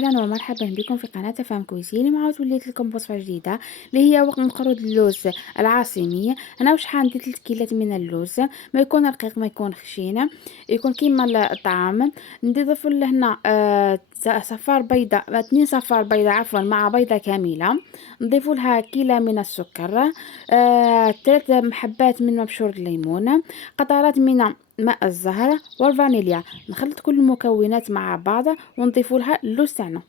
أهلا ومرحبا بكم في قناة فهم كويسين. معاود وليت لكم بوصفة جديدة اللي هي مقرود اللوز العاصمي. أنا واش حندي 3 كيلات من اللوز، ما يكون رقيق ما يكون خشين، يكون كيما الطعام. نضيف لهنا صفار بيضاء، 2 صفار بيضاء عفوا مع بيضة كاملة. نضيف لها كيلة من السكر، 3 محبات من مبشور الليمون، قطرات من ماء الزهر والفانيليا. نخلط كل المكونات مع بعض ونضيف لها اللوز تاعنا.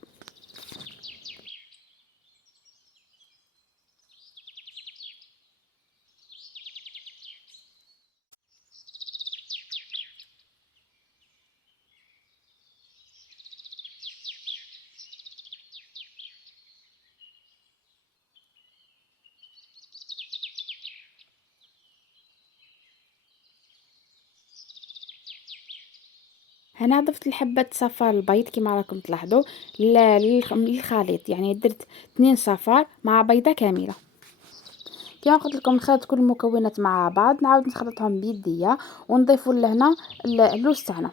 هنا ضفت الحبة صفار البيض كما راكم تلاحظوا للخليط، يعني درت 2 صفار مع بيضة كاملة. كما قلت لكم نخلط كل المكونات مع بعض، نعاود نخلطهم بيديا ونضيف لهنا اللوز تاعنا.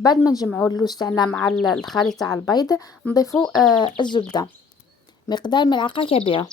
بعد ما نجمعوا اللوز تاعنا مع الخليط تاع البيض نضيفوا الزبدة مقدار ملعقة كبيرة.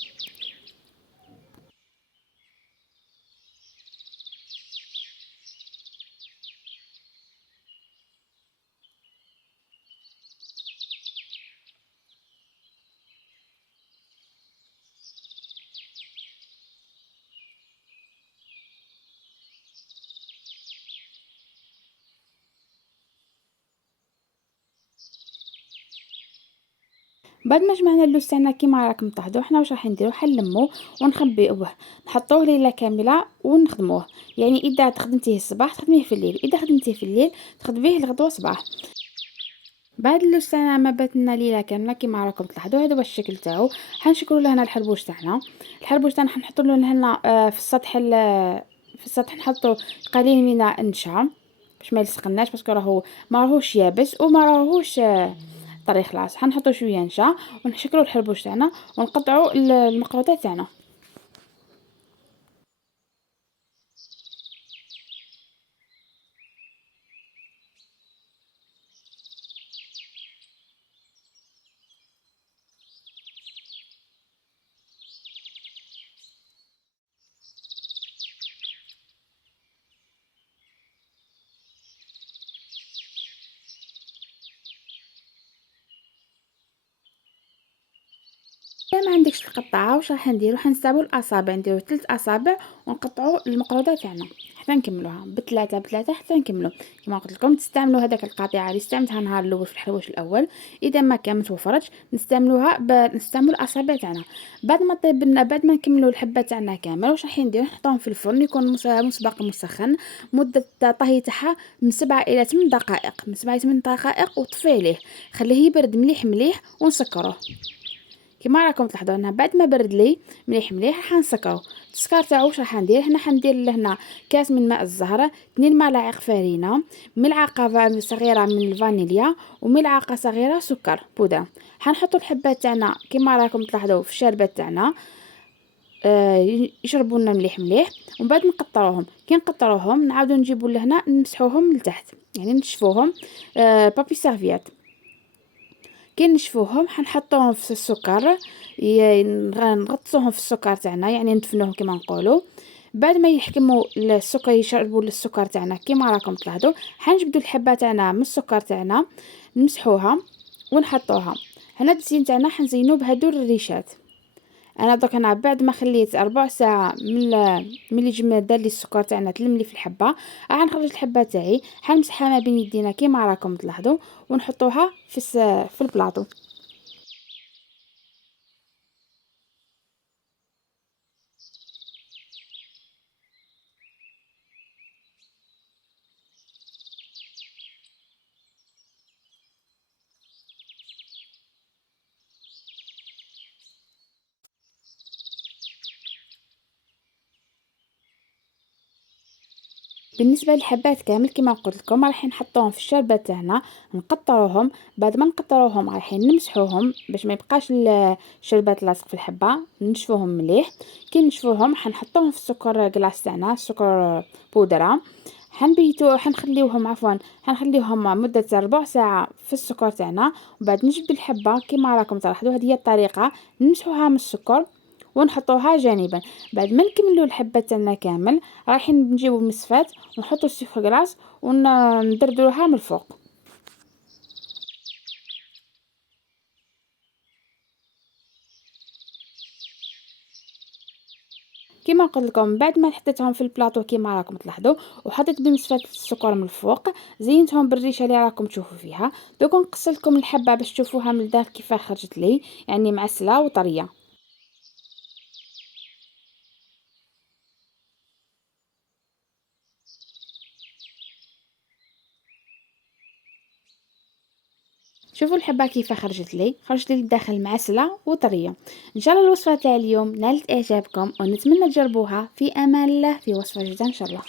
بعد ما جمعنا اللوز تاعنا كيما راكم تلاحظوا، حنا واش راح نديرو، حنلموه ونخبيوه، نحطوه ليله كامله ونخدموه. يعني اذا خدمتيه الصباح تخدميه في الليل، اذا خدمتيه في الليل تخدميه الغدوه صباح. بعد اللوز تاعنا ما بات لنا ليله كامله كيما راكم تلاحظوا، هذا هو الشكل تاعو. حنشكلوا له هنا الحربوش تاعنا. الحربوش تاعنا حنحطوا له هنا في السطح في السطح نحطوا قليل من النشا باش ما يلصقناش، باسكو راهو ما راهوش يابس وما راهوش طري خلاص. حنحطوا شويه نشا ونشكلوا الحربوش تاعنا ونقطعوا المقروطات تاعنا. إذا ما عندكش القطعه واش راح نديرو، حنستعملوا الاصابع، نديرو 3 اصابع ونقطعوا المقروطه تاعنا حتى نكملوها بثلاثه بثلاثه حتى نكملو. كما قلت لكم تستعملوا هذاك القطيعه اللي استعملتها نهار الاول في الحلوش الاول، اذا ما كان متوفرتش نستعملوها نستعملوا الاصابع تاعنا. بعد ما طيب لنا، بعد ما نكملوا الحبه تاعنا كامل، واش راح ندير، نحطوهم في الفرن يكون مسبق مسخن. مده طهي تاعها من 7 الى 8 دقائق، من 7 الى 8 دقائق، وطفي ليه خليه يبرد مليح مليح ونسكروه. كما راكم تلاحظوا هنا بعد ما برد لي مليح مليح راح نسكرو. السكر تاعو واش راح ندير هنا، حندير لهنا كاس من ماء الزهر، 2 ملاعق فرينه، ملعقه صغيره من الفانيليا، وملعقه صغيره سكر بودره. حنحطوا الحبات تاعنا كما راكم تلاحظوا في الشربات تاعنا، يشربوا لنا مليح مليح. ومن بعد نقطروهم، كي نقطروهم نعاودو نجيبوا لهنا نمسحوهم لتحت، يعني نشفوهم بابي سيرفيات. كي نشفوهم حنحطوهم في السكر، نغطسوهم في السكر تاعنا، يعني ندفنوهم كما نقولوا. بعد ما يحكموا السكر يشربوا للسكر تاعنا كما راكم تلاحظوا، حنجبدوا الحبه تاعنا من السكر تاعنا نمسحوها ونحطوها. هنا التزيين تاعنا حنزينوه بهادو الريشات. انا دوك انا بعد ما خليت ربع ساعه من اللي دار لي السكر تاعنا تلملي في الحبه، راح نخرج الحبه تاعي حنمسحها ما بين يدينا كيما راكم تلاحظوا ونحطوها في البلاطو. بالنسبه للحبات كامل كما قلت لكم راح نحطوهم في الشربة تاعنا، نقطروهم. بعد ما نقطروهم راح نمسحوهم باش ما يبقاش الشربات لاصق في الحبه، نشفوهم مليح. كي نشفوهم حنحطوهم في السكر كلاص تاعنا، السكر بودره. حنخليوهم مدة ربع ساعة في السكر تاعنا، ومن بعد نجبدو الحبة كيما راكم تلاحظوا. هذه هي الطريقة، نمسحوها من السكر ونحطوها جانبا. بعد ما نكملو الحبة تاعنا كامل، رايحين نجيبو المصفاة ونحطو السكر غلاس وندردروها من الفوق. كيما قلت لكم، بعد ما حطيتهم في البلاطو كيما راكم تلاحظوا، وحطيت بمصفاة السكر من الفوق، زينتهم بالريشه اللي راكم تشوفوا فيها. دوك نقص لكم الحبه باش تشوفوها من الداخل كيفاه خرجت لي، يعني معسله وطريه. شوفوا الحبه كيفاه خرجت لي للداخل معسله وطريه. ان شاء الله الوصفه تاع اليوم نالت اعجابكم، ونتمنى تجربوها. في امان الله، في وصفه جديده ان شاء الله.